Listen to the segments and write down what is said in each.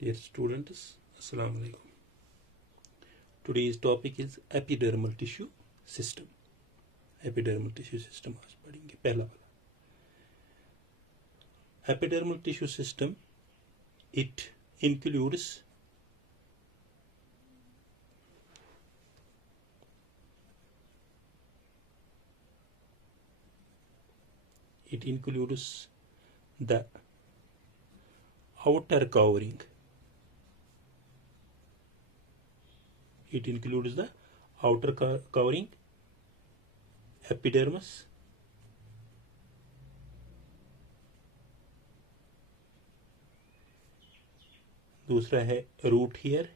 Dear students, Assalamu alaikum. Today's topic is epidermal tissue system. Epidermal tissue system आज पढ़ेंगे पहला वाला. Epidermal tissue system, it includes the outer covering. It includes the outer covering, epidermis, दूसरा है root hair,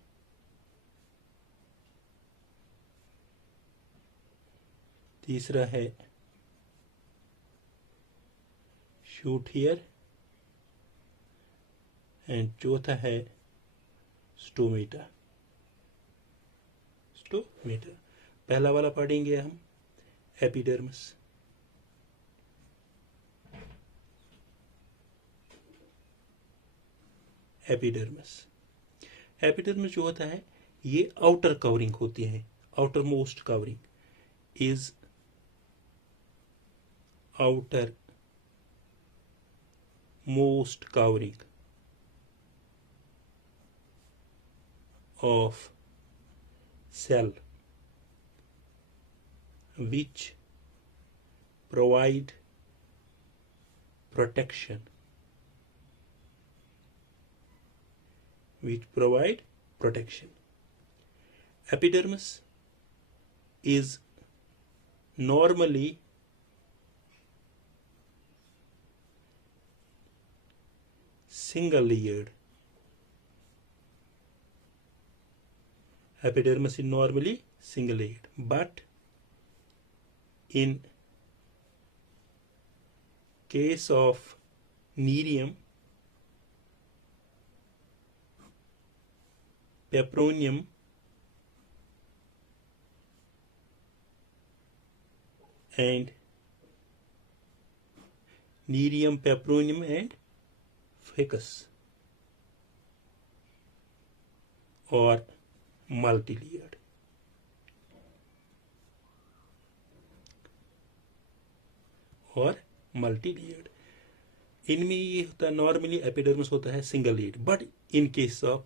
तीसरा है shoot hair and चौथा है स्टोमेटा. पहला वाला पढ़ेंगे हम एपिडर्मिस. एपिडर्मिस जो होता है ये आउटर कवरिंग होती है. Outer most covering is outer most covering of cell which provide protection. Epidermis is normally single layered. Epidermis is normally single layered, but in case of Nerium, Peperonium, and Nerium, Peperonium, and Ficus, or multi-layered. इनमें ये होता है normally epidermis होता है single layered, but in case of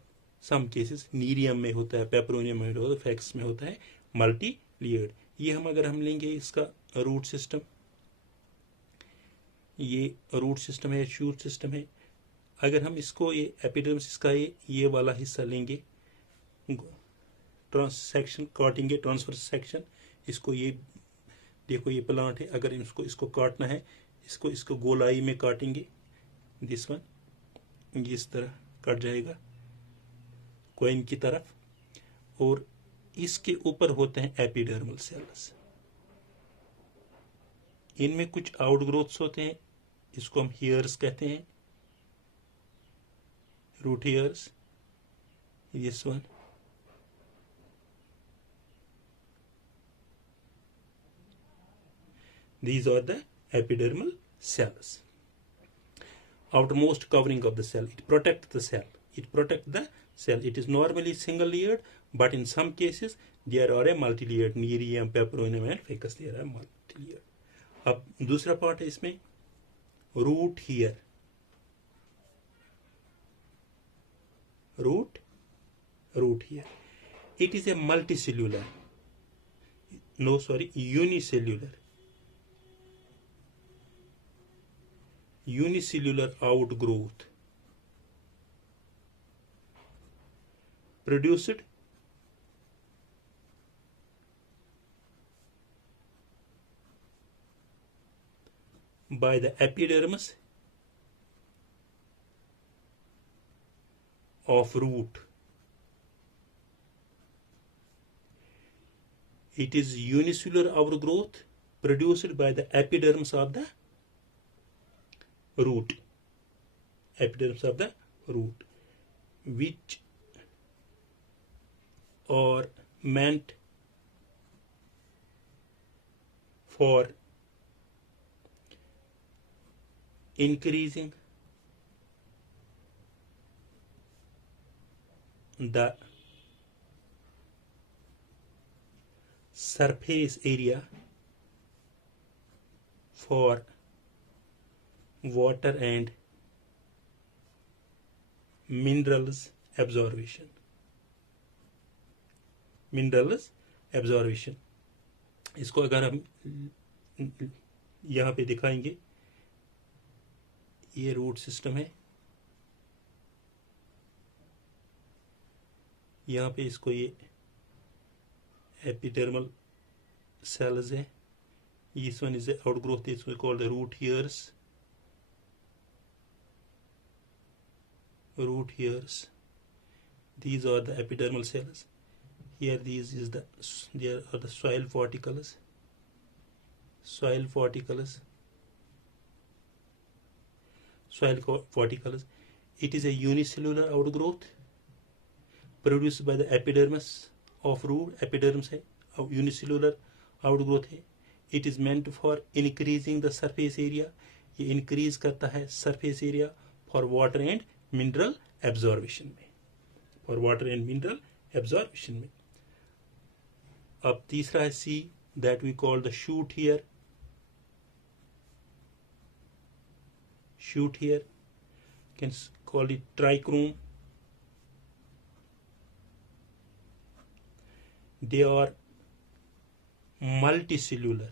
some cases nerium में होता है, पेपरोनियम में होता है, फैक्स में होता है मल्टी लेयर्ड. ये अगर हम लेंगे इसका रूट सिस्टम, ये रूट सिस्टम है, शूट सिस्टम है. अगर हम इसको ये एपिडर्मिस का ये वाला हिस्सा लेंगे, सेक्शन काटेंगे, ट्रांसफर सेक्शन, इसको ये देखो ये प्लांट है, अगर इसको काटना है, इसको गोलाई में काटेंगे, दिस वन ये इस तरह कट जाएगा कोइन की तरफ, और इसके ऊपर होते हैं एपिडर्मल सेल्स. इनमें कुछ आउटग्रोथ्स होते हैं, इसको हम हेयर्स कहते हैं, root hairs, this one. These are the epidermal cells. Outermost covering of the cell. It protects the cell. It is normally single layered, but in some cases there are a multi-layered. Nerium, Peperonium, and Ficus. There are multi-layered. अब दूसरा part है इसमें root hair. Root hair. It is a multicellular. Unicellular outgrowth produced by the epidermis of root. It is unicellular outgrowth produced by the epidermis of the root, which are meant for increasing the surface area for water and minerals absorption. Minerals absorption, इसको अगर हम यहाँ पे दिखाएंगे, ये root system है, यहाँ पे इसको ये एपिडर्मल cells है, this one is the outgrowth, this we call the root hairs. Root hairs, these are the epidermal cells. Here these is the, there are the soil follicles. Soil follicles. It is a unicellular outgrowth produced by the epidermis of root. Epidermis है, unicellular outgrowth है. It is meant for increasing the surface area. ये increase करता है surface area for water and mineral absorption में. For water and mineral absorption में. अब तीसरा है C, that we call the shoot hair. Shoot hair, can call it trichome. They are multicellular.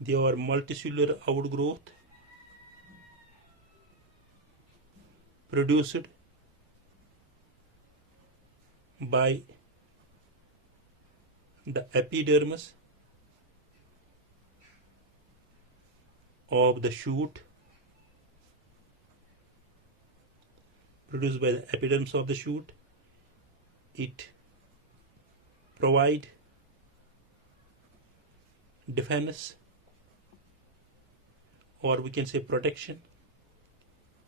They are multicellular outgrowth produced by the epidermis of the shoot, produced by the epidermis of the shoot. It provide defense, or we can say protection.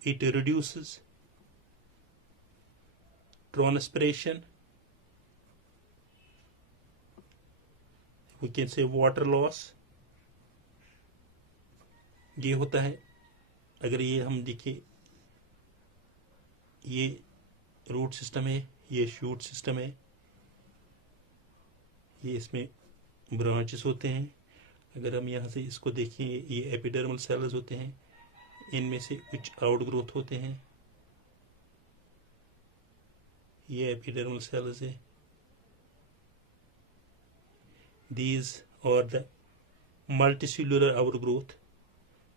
It reduces transpiration, we can say water loss. ये होता है, अगर ये हम देखिए, ये root system है, ये शूट सिस्टम है, ये इसमें ब्रांचेस होते हैं. अगर हम यहाँ से इसको देखें, ये एपिडर्मल सेल्स होते हैं, इनमें से कुछ आउटग्रोथ होते हैं. ये एपिडर्मल सेल्स है. These are the multicellular outgrowth.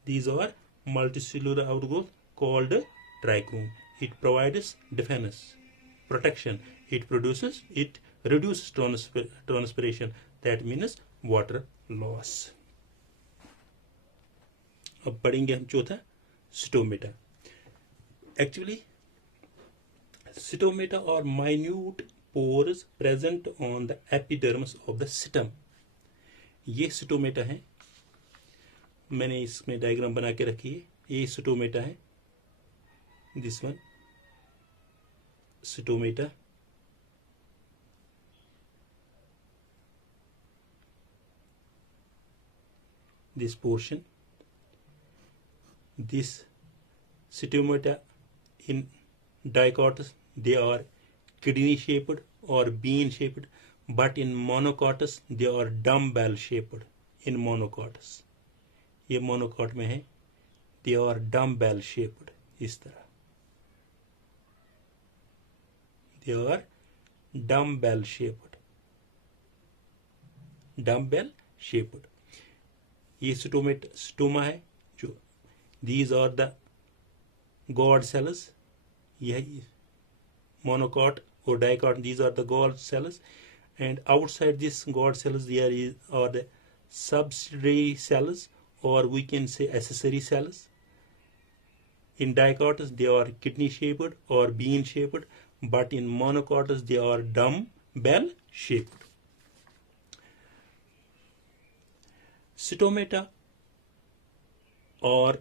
These are multicellular outgrowth called trichome. It provides defense, protection. It reduces transpiration. That means water loss. अब पढ़ेंगे हम चौथा, stomata. Actually, stomata are minute pores present on the epidermis of the stem. ये stomata है, मैंने इसमें diagram बना के रखी है. ये स्टोमेटा है, this one stomata. This portion, this stomata in dicots, they are kidney shaped or bean shaped, but in monocots they are dumbbell shaped. In monocots, ये monocot में है, they are dumbbell shaped. इस तरह they are dumbbell shaped. Dumbbell shaped. ये stoma है, जो these are the God cells. यह monocot or dicot, these are the God cells, and outside this God cells there are the subsidiary cells, or we can say accessory cells. In dicots they are kidney shaped or bean shaped, but in monocots they are dumbbell shaped. Stomata are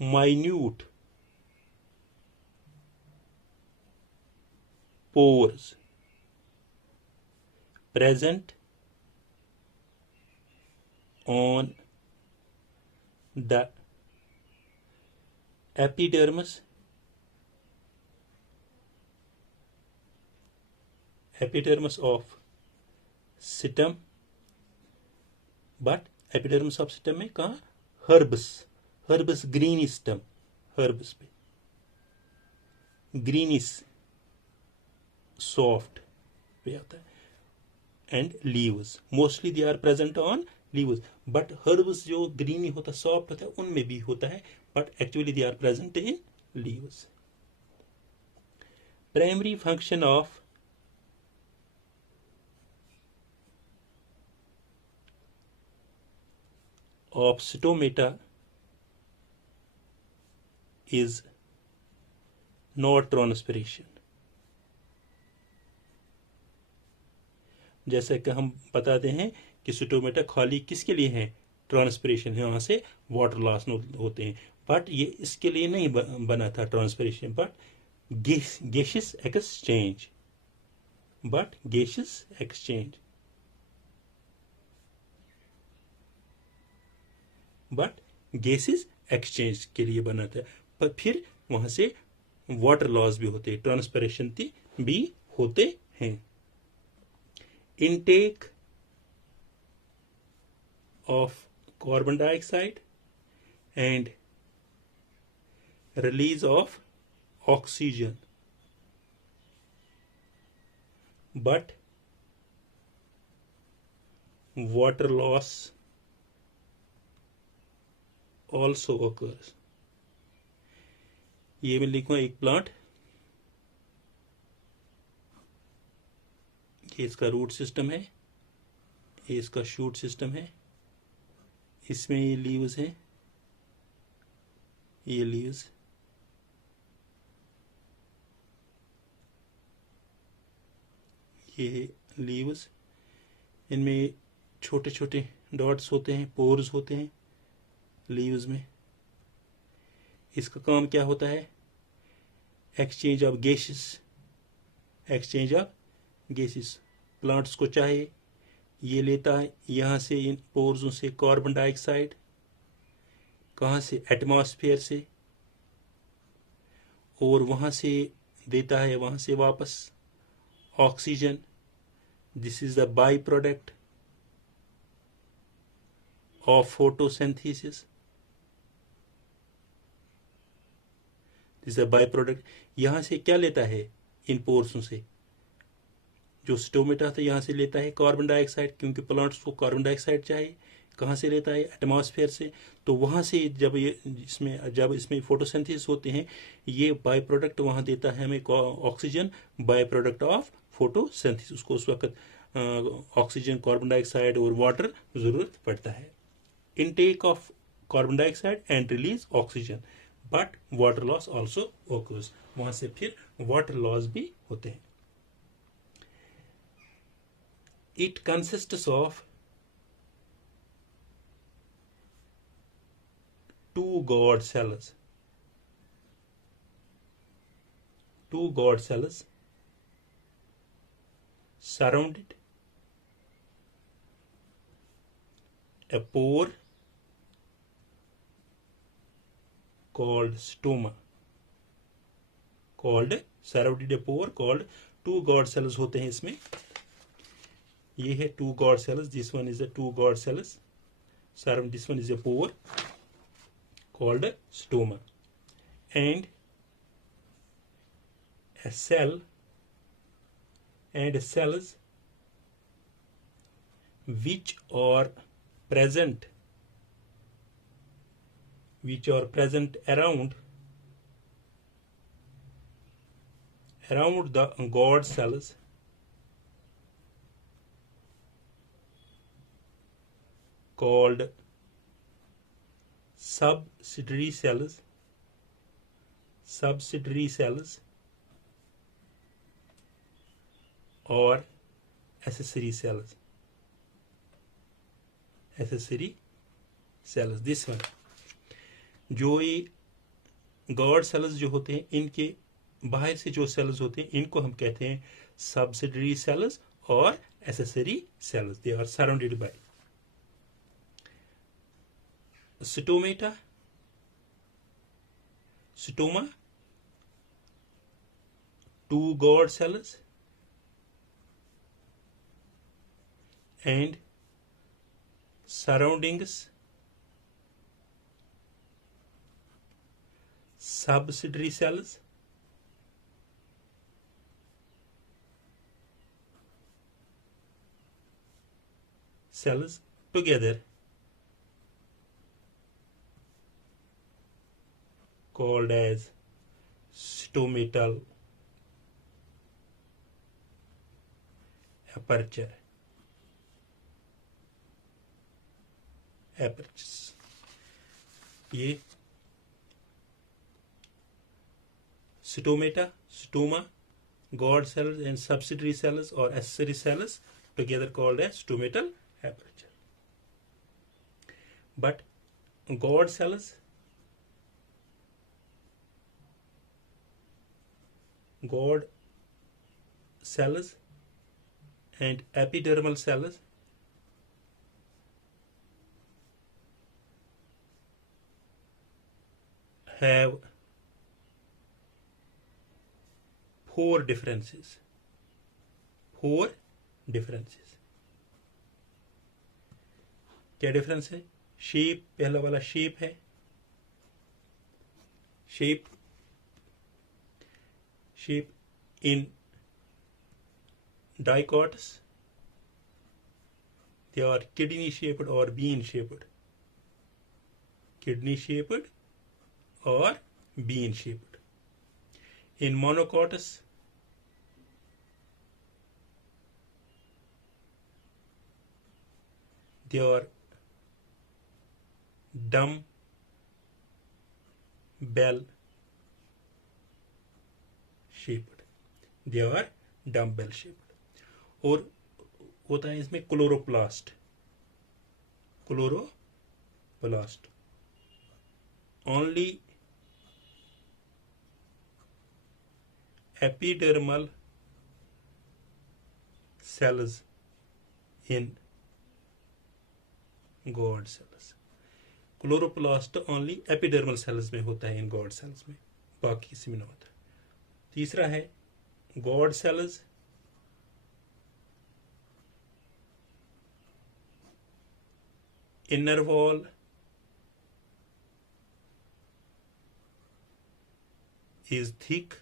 minute pores present on the epidermis of stem, but epidermis of stem में कहाँ, herbus greenish stem, herbus पे greenish soft पे आता है, and leaves mostly they are present on leaves, but herbus जो greeny होता है, soft होता है, उनमें भी होता है, but actually they are present in leaves. Primary function of stomata is not transpiration. जैसे कि हम बताते हैं कि स्टोमेटा खाली किसके लिए है, ट्रांसपिरेशन, यहाँ से वाटर लॉस होते हैं, बट ये इसके लिए नहीं बना था transpiration, but gaseous exchange, gases exchange के लिए बना था, पर फिर वहां से वाटर लॉस भी होते हैं, ट्रांसपिरेशन भी होते हैं. Intake of carbon dioxide and release of oxygen, but water loss also occurs. ये मैं लिखूंगा एक प्लांट, ये इसका रूट सिस्टम है, ये इसका शूट सिस्टम है, इसमें ये लीव्स हैं, ये लीव्स, ये लीव्स, इनमें छोटे छोटे डॉट्स होते हैं, पोर्स होते हैं लीव्स में. इसका काम क्या होता है, एक्सचेंज ऑफ गैसेस. प्लांट्स को चाहे ये लेता है यहाँ से, इन पोर्सों से कार्बन डाइऑक्साइड, कहाँ से, एटमॉस्फेयर से, और वहाँ से देता है वहाँ से वापस oxygen. This is the by product of photosynthesis. This is the by product. यहाँ से क्या लेता है, इन पोर्सों से जो स्टोमेटा था यहाँ से लेता है कार्बन डाइऑक्साइड, क्योंकि प्लांट्स को कार्बन डाइऑक्साइड चाहिए. कहाँ से लेता है, एटमॉस्फेयर से. तो वहाँ से जब इसमें फोटोसिंथेसिस होते हैं, ये बाय प्रोडक्ट वहाँ देता है हमें oxygen, by product of photosynthesis. उसको उस वक्त ऑक्सीजन, कार्बन डाइऑक्साइड और वाटर जरूरत पड़ता है. Intake of carbon dioxide and release oxygen, but water loss also occurs. वहाँ से फिर वाटर लॉस भी होते हैं. It consists of two guard cells. Surrounded a pore called stoma. Surrounded a pore called, two guard cells होते हैं इसमें. ये है two guard cells. This one is a two guard cells. This one is a pore called stoma, and a cells which are present around the guard cells called subsidiary cells or accessory cells. This one, जो ये guard cells जो होते हैं, इनके बाहर से जो sales होते हैं, इनको हम कहते हैं सब्सिडरी सेल्स और accessory cells. They are surrounded by stomata stoma, 2 God cells, and surroundings, subsidiary cells, together called as stomatal aperture. Apertures. ये stomata, stoma, God cells and subsidiary cells or accessory cells together called as stomatal aperture. But God cells, and epidermal cells have 4 differences. 4 differences. क्या difference है? Shape, पहला वाला shape है. Shape in dicots, they are kidney shaped or bean shaped. Kidney shaped or bean shaped. In monocots, they are dumbbell shaped. They are dumbbell shaped. और होता है इसमें chloroplast. Only epidermal cells in God cells. Chloroplast only epidermal cells में होता है in God sales में, बाकी किसी में नहीं होता. तीसरा है guard cells inner wall is thick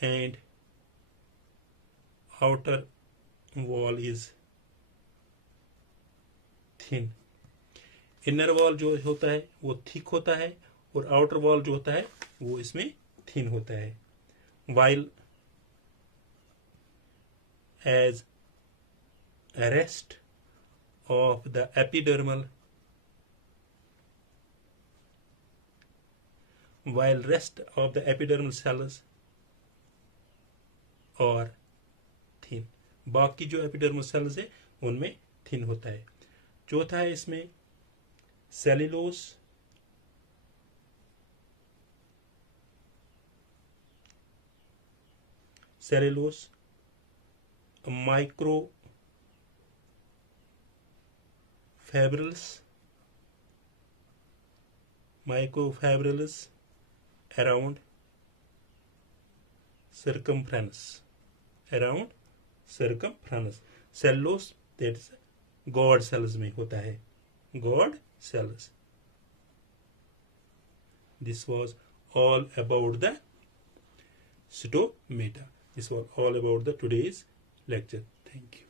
and outer wall is thin. Inner wall जो होता है वो थिक होता है और आउटर वॉल जो होता है वो इसमें थिन होता है. while as rest of the epidermal cells are thin. बाकी जो एपिडर्मल सेल्स है उनमें थिन होता है. चौथा है इसमें cellulose, microfibrils around circumference. Cellulose that is God cells में होता है. God cells. This was all about the stomata. This was all about the today's lecture. Thank you.